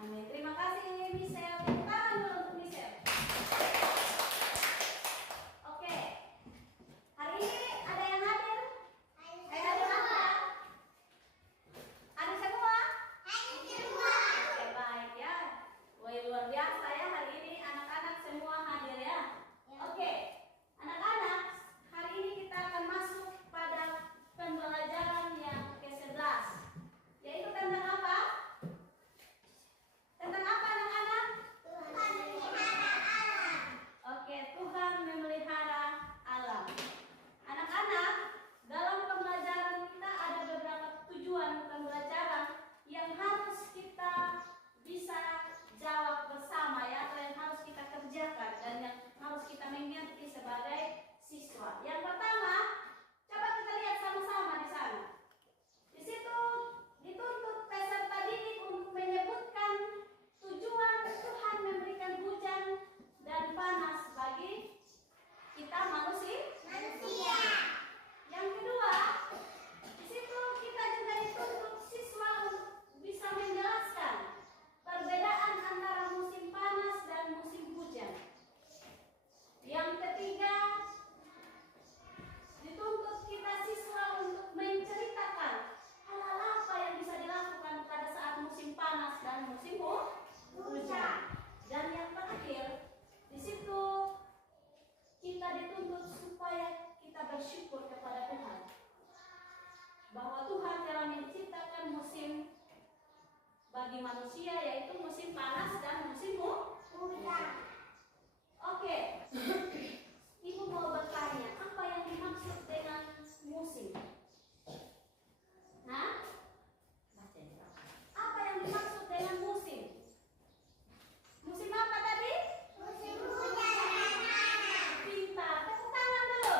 Amin. Terima kasih Michelle. Tepuk tangan dulu untuk Michelle. Oke. Hari ini ada yang hadir? Hadir apa? Hadir semua? Hadir semua. Oke, baik ya. Wah, luar biasa ya hari ini anak-anak semua hadir ya. Oke. Anak-anak, hari ini kita akan masuk pada pembelajaran yang ke-11. Yaitu tentang apa? Tentang apa anak-anak? Tuhan memelihara alam. Oke, Tuhan memelihara alam. Anak-anak, dalam pembelajaran kita ada beberapa tujuan pembelajaran yang harus kita bisa jawab bersama ya, atau yang harus kita kerjakan dan yang harus kita mengerti sebagai siswa. Yang pertama, coba kita lihat sama-sama di sana. Di situ dituntut peserta didik untuk menyebutkan tujuan Tuhan memberikan hujan dan panas bagi kita manusia. Yang kedua, di situ kita juga dituntut siswa untuk bisa menjelaskan perbedaan antara musim panas dan musim hujan. Yang ketiga, dituntut kita siswa untuk menceritakan hal-hal apa yang bisa dilakukan pada saat musim panas dan musim hujan. Dan yang terakhir, di situ kita dituntut supaya kita bersyukur kepada Tuhan bahwa Tuhan telah menciptakan musim bagi manusia, yaitu musim panas dan musim hujan. Oke. Ibu mau bertanya, apa yang dimaksud dengan musim? Nah, apa yang dimaksud dengan musim? Musim apa tadi? Musim hujan dan panas. Pintar, tepuk tangan dulu.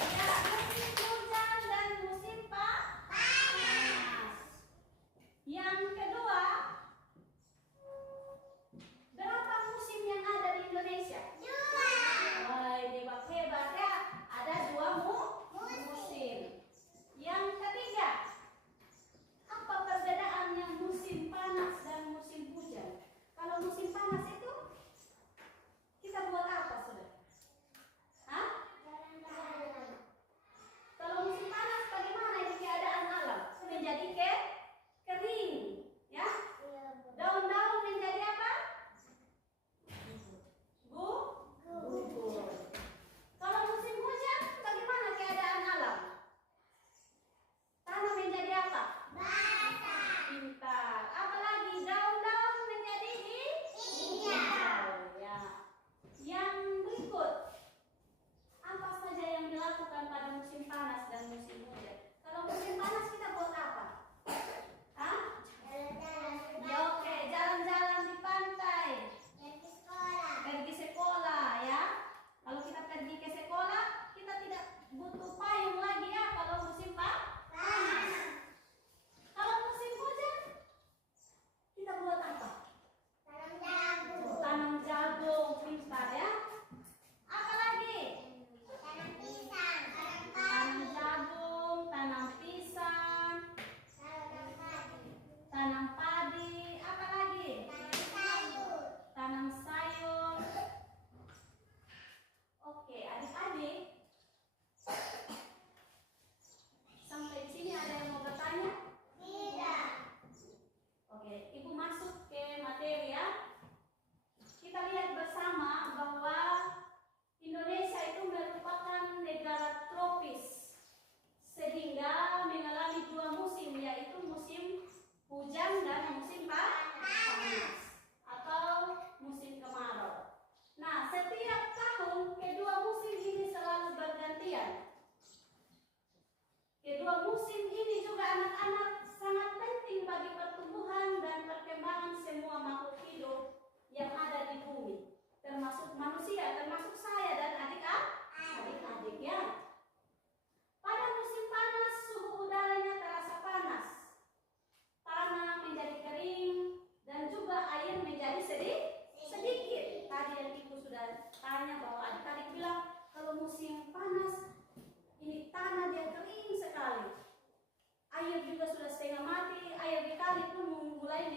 Ya, musim hujan dan musim panas. Yang kedua, berapa musim yang ada di Indonesia? Dua. Wah, ini hebat ya. Ada dua musim. Yang ketiga, apa perbedaannya musim panas dan musim hujan? Kalau musim panas itu kita buat apa, Saudara? Hah? Kalau musim panas bagaimana ini keadaan alam? Menjadi kering, ya? Daun-daun menjadi apa? Gugur. Kalau musim hujan bagaimana keadaan alam? Tanah menjadi apa? Basah. Pintar. Apalagi daun-daun menjadi hijau. Ya. Yang berikut, apa saja yang dilakukan pada musim panas dan musim hujan? Kalau musim panas kita buat apa? Hah? Jalan-jalan. Ya, oke, jalan-jalan di pantai. Pergi sekolah ya. Kalau kita pergi ke sekolah, kita tidak butuh payung lagi ya kalau musim panas. Kalau musim hujan, kita buat apa? Tanam jagung. Tanam jagung, pintar ya. Apa lagi? Tanam pisang, tanam jagung, tanam pisang, tanam padi. Apa lagi? Tanam sayur. Oke, adik-adik, sampai di sini ada yang mau bertanya? Tidak. Oke, Ibu masuk ke materi ya. Kita lihat bersama bahwa Indonesia itu merupakan negara tropis, sehingga mengalami dua musim, yaitu musim hujan dan musim panas atau musim kemarau. Nah, setiap tahun kedua musim ini selalu bergantian. Kedua musim ini juga anak-anak sangat penting bagi pertumbuhan dan perkembangan semua makhluk hidup yang ada di bumi, termasuk manusia, termasuk saya dan adik-adik ya. Pada musim panas suhu udaranya terasa panas, tanah menjadi kering dan juga air menjadi sedikit. Tadi yang Ibu sudah tanya bahwa adik-adik bilang kalau musim panas ini tanah dia kering sekali, air juga sudah setengah mati, air di kali pun mulai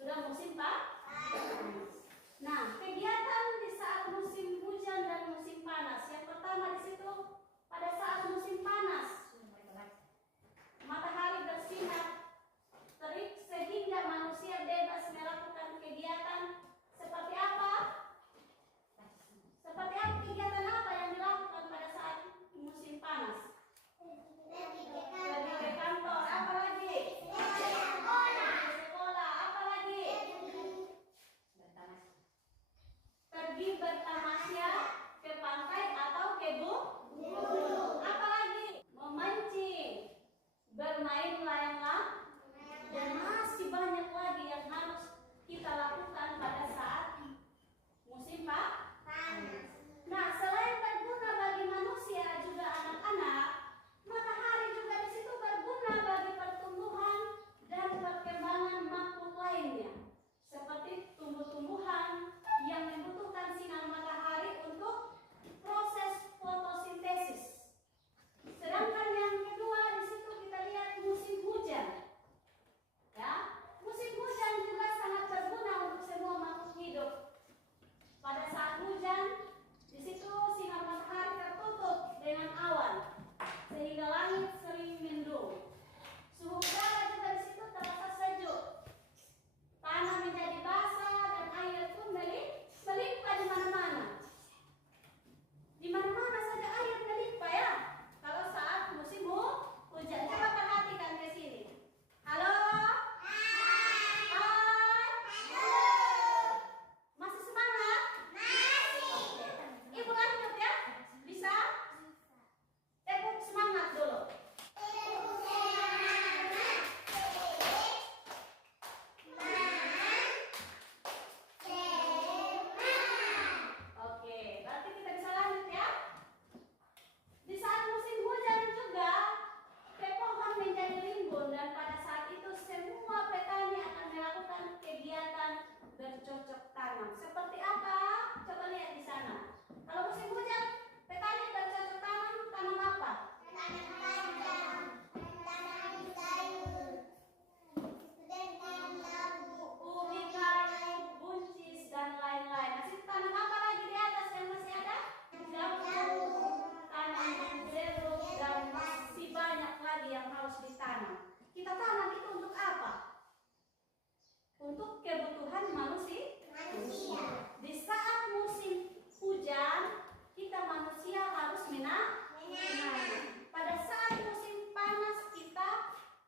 Sudah musim panas. Nah, kegiatan di saat musim hujan dan musim panas. Yang pertama di situ pada saat musim panas, matahari bersinar terik sehingga manusia bebas melakukan kegiatan seperti apa? Seperti apa kegiatan apa yang dilakukan pada saat musim panas? Pergi ke kantor, apa lagi? Sekolah, apa lagi? Pergi bertamasya ke pantai atau ke gunung. Apa lagi? Memancing, bermain layang-layang, dan masih banyak lagi yang harus kita lakukan pada saat musim panas. Nah, selain berguna bagi manusia juga anak-anak, matahari juga di situ berguna bagi pertumbuhan dan perkembangan makhluk lainnya, seperti tumbuh-tumbuhan yang membutuhkan sinar matahari untuk proses fotosintesis. Sedangkan yang kedua di situ kita lihat musim hujan. Ya, musim hujan juga sangat berguna untuk semua makhluk hidup. Pada saat hujan, di situ sinar matahari tertutup dengan awan, sehingga langit sering mendung. Suhu udara juga di situ terasa sejuk. Tanah menjadi basah dan air pun melimpah di mana-mana. Di mana-mana saja air melimpah ya. Kalau saat musim hujan, coba perhatikan ke sini. Halo? Hai? Masih semangat? Oke. Ibu lanjut ya. Bisa? Tepuk semangat dulu. Oke, berarti kita bisa lanjut ya. Di saat musim hujan juga pohon menjadi rimbun, dan pada saat itu semua petani akan melakukan kegiatan bercocok tanam. Seperti apa? Coba lihat di sana. Kalau musim hujan, petani bercocok tanam, tanam apa? Tanam kacang, tanam sayur, dan tanam labu, Ubi kayu, buncis, dan lain-lain. Masih tanam apa lagi di atas yang masih ada? Jamur, tanam jeruk, dan masih banyak lagi yang harus ditanam. Kita tanam itu untuk apa? Untuk kebutuhan manusia. Di saat musim hujan, kita manusia harus menanam. Pada saat musim panas kita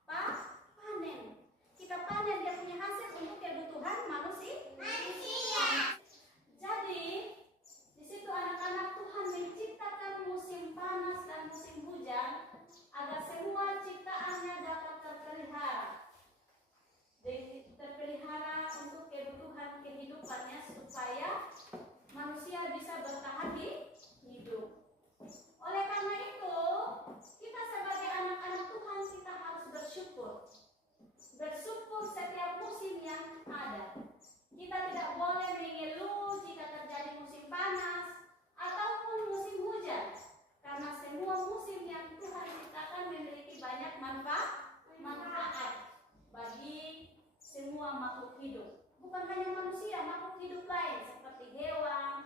panen. Kita panen dia punya hasil untuk kebutuhan manusia. Jadi di situ anak-anak Tuhan menciptakan musim panas dan musim hujan agar semua ciptaannya dapat terpelihara untuk kebutuhan kehidupannya supaya manusia bisa bertahan hidup. Oleh karena itu, kita sebagai anak-anak Tuhan kita harus bersyukur. Bersyukur setiap musim yang ada. Kita tidak boleh mengeluh jika terjadi musim panas ataupun musim hujan, karena semua musim yang Tuhan ciptakan memiliki banyak manfaat bagi semua makhluk hidup. Bukan hanya manusia, makhluk hidup lain seperti hewan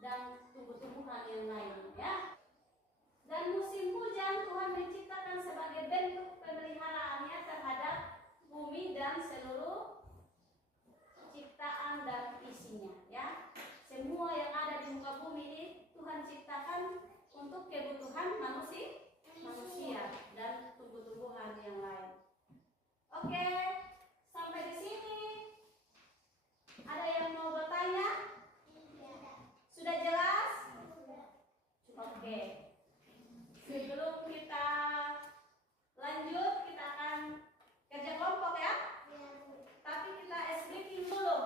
dan tumbuh-tumbuhan yang lain, ya. Dan musim hujan Tuhan menciptakan sebagai bentuk pemeliharaannya terhadap bumi dan seluruh ciptaan dan isinya, ya. Semua yang ada di muka bumi ini Tuhan ciptakan untuk kebutuhan manusia dan tumbuh-tumbuhan yang lain. Oke, sampai di sini. Ada yang mau bertanya? Sudah jelas? Oke. Sebelum kita lanjut, kita akan kerja kelompok ya. Tapi kita ice breaking dulu.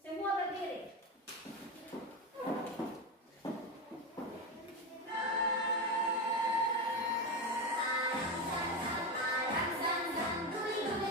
Semua berdiri. Alang sang sang, alang sang sang, duli duli.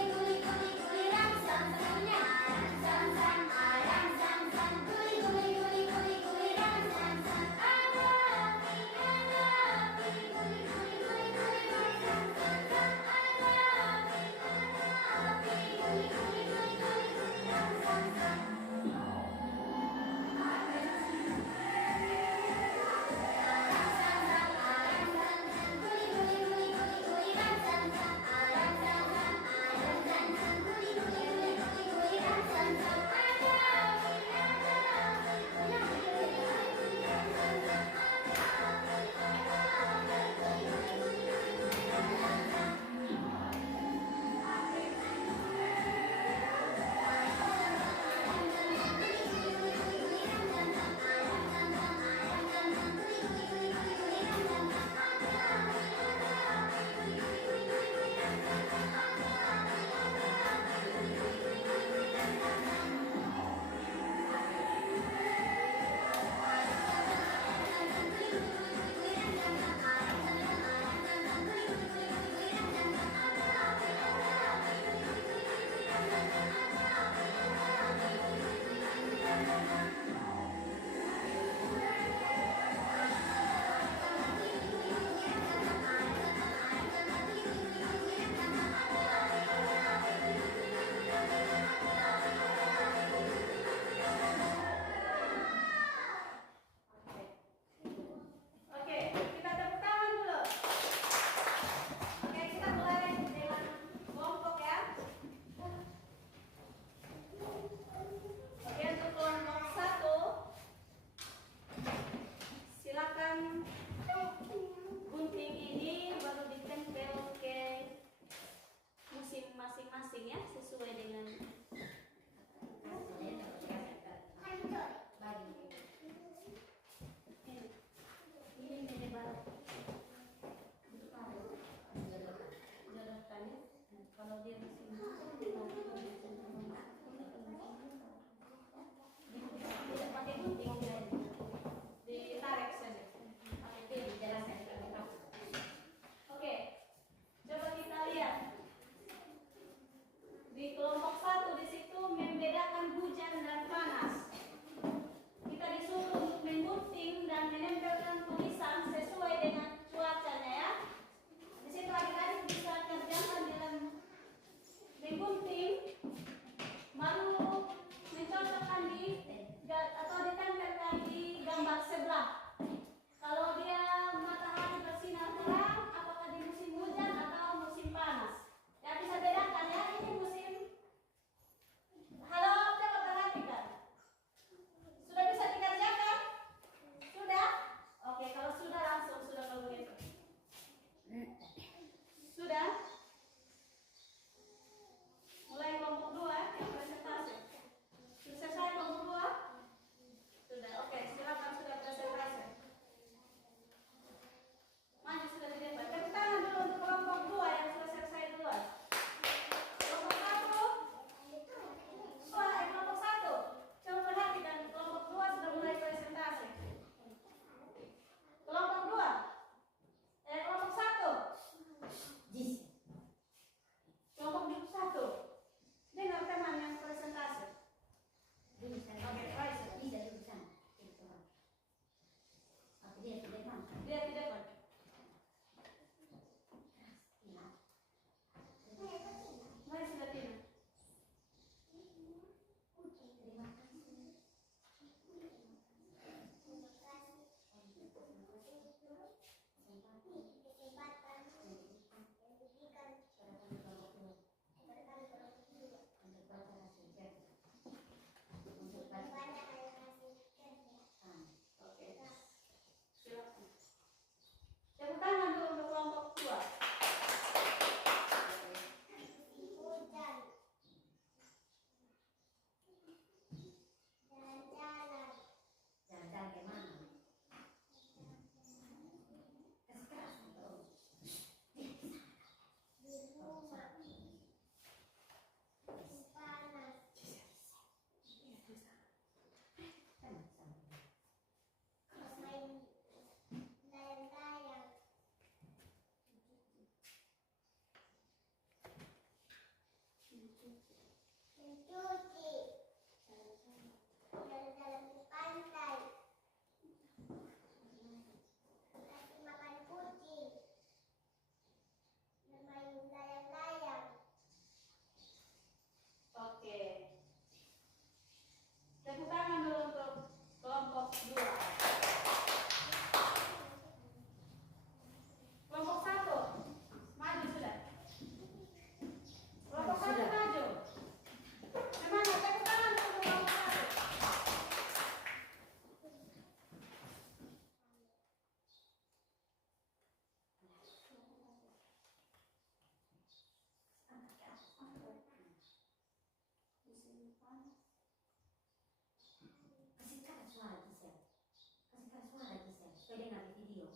dengar di video.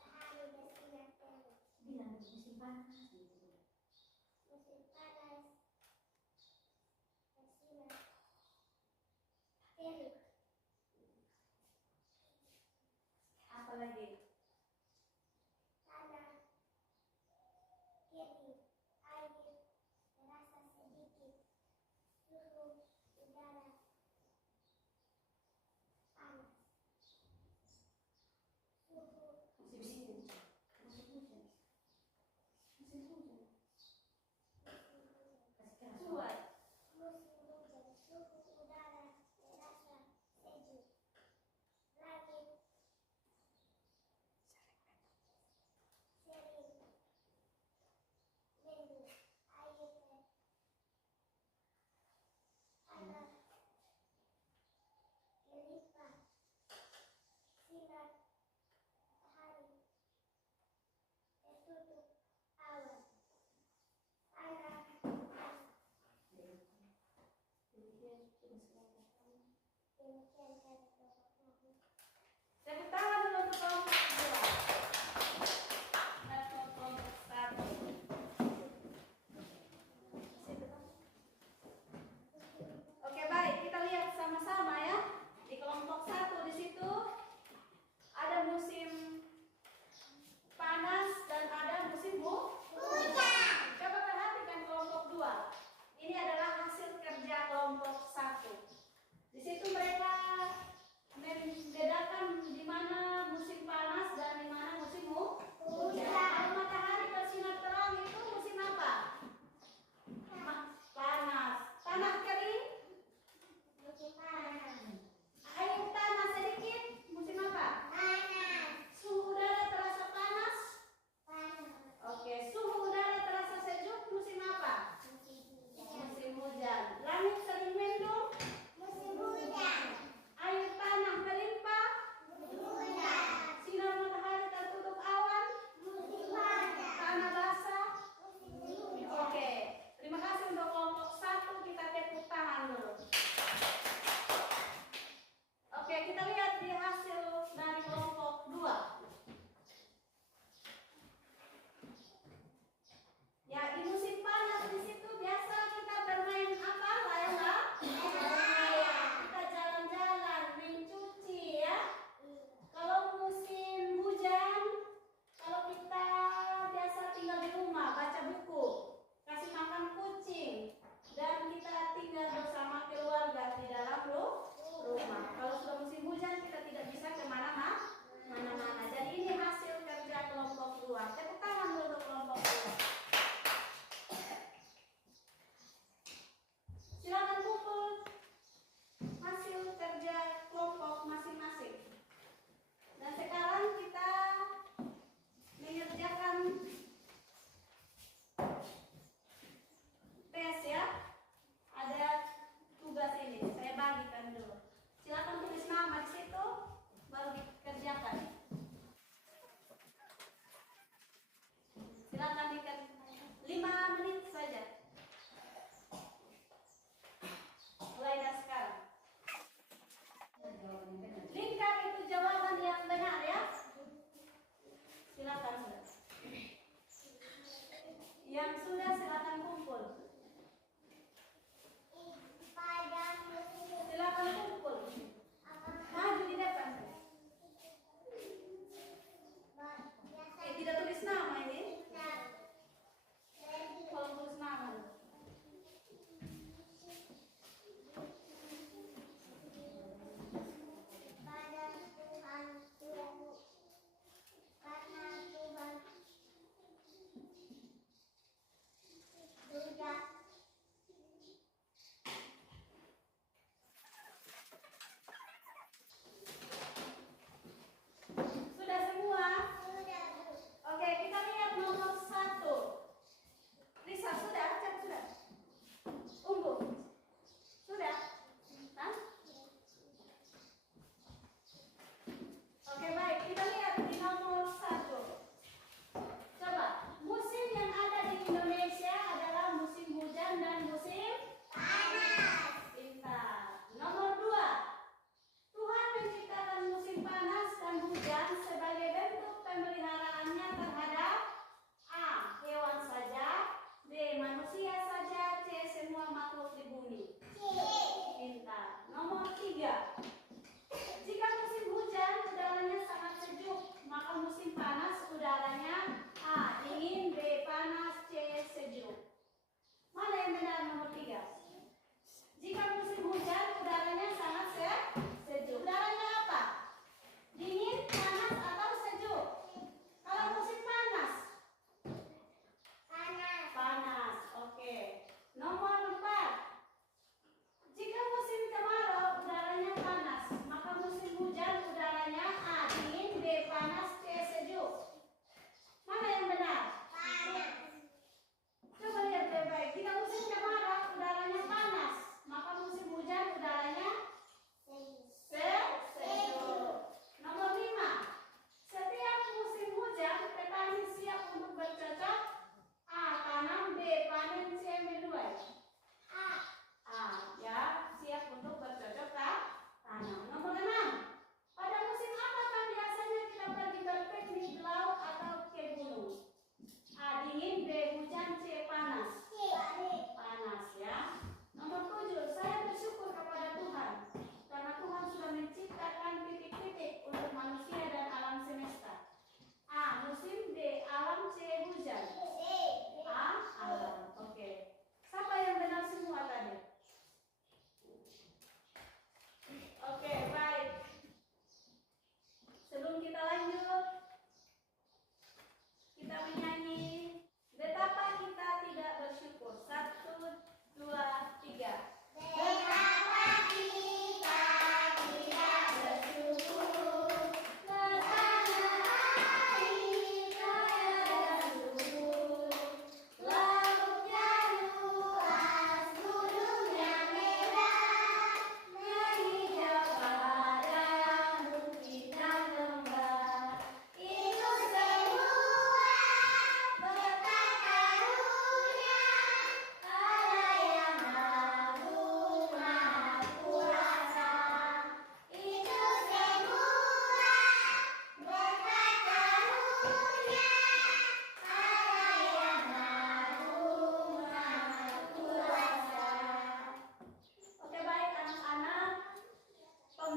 Matahari bersinar terus. Bilang musim panas gitu. Musim panas bersinar terus. Apa lagi? Tanah kering, air terasa sedikit, suhu udara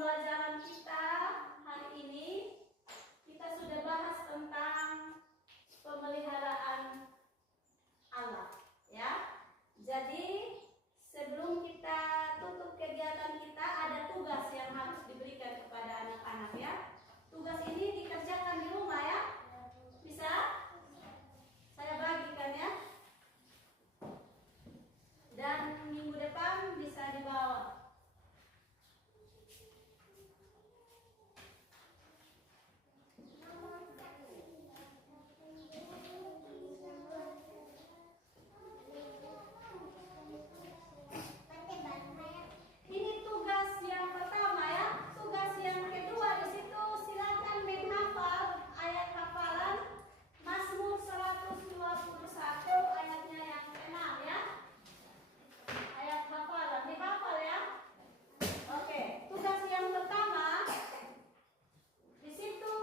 pembelajaran kita hari ini kita sudah bahas tentang pemeliharaan alam, ya. Jadi sebelum kita tutup kegiatan kita ada tugas yang harus diberikan kepada anak-anak, ya. Tugas ini dikerjakan di rumah, ya. Bisa? Saya bagikan, ya. Dan minggu depan bisa dibawa. Ini tugas yang pertama, ya. Tugas yang kedua di situ silakan menghafal ayat hafalan Mazmur 121 ayatnya yang ke-6, ya. Ayat hafalan dihafal, ya. Oke, tugas yang pertama di situ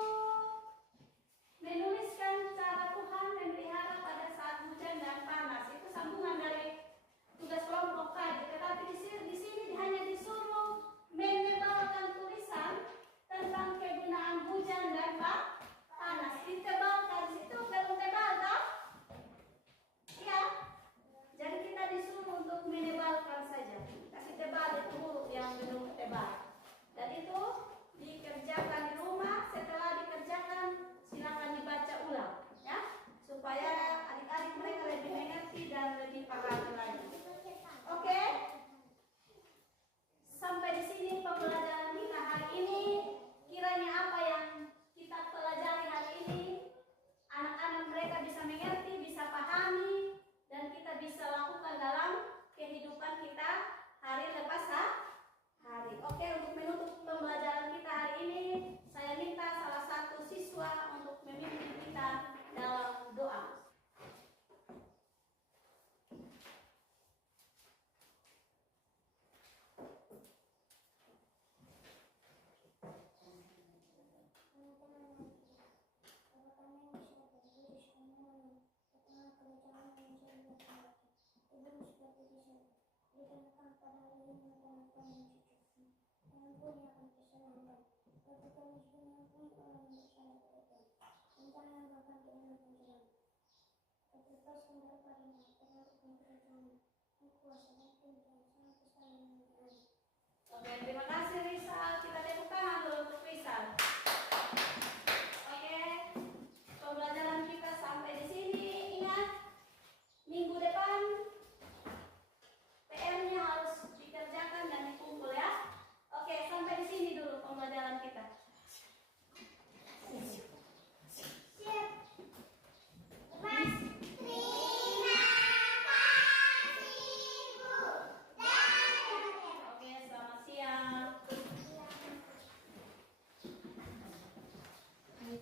menuliskan cara Tuhan memelihara pada saat hujan dan panas. Itu sambungan dari tugas kelompok tadi. Tetapi di sini hanya disuruh menebalkan tulisan tentang kegunaan hujan dan panas. Ditebalkan, situ belum tebal, toh? Iya. Jadi kita disuruh untuk menebalkan saja. Kasih tebal itu huruf yang belum tebal. Dan itu dikerjakan di rumah. Setelah dikerjakan silakan dibaca ulang, ya, supaya adik-adik mereka lebih mengerti dan lebih paham lagi. Oke? Sampai di sini pembelajaran kita hari ini. Kiranya apa yang kita pelajari hari ini anak-anak mereka bisa mengerti, bisa pahami, dan kita bisa lakukan dalam kehidupan kita hari lepas hari. Oke, untuk menutup pembelajaran kita hari ini, saya minta salah satu siswa untuk memimpin kita dalam doa. Oke,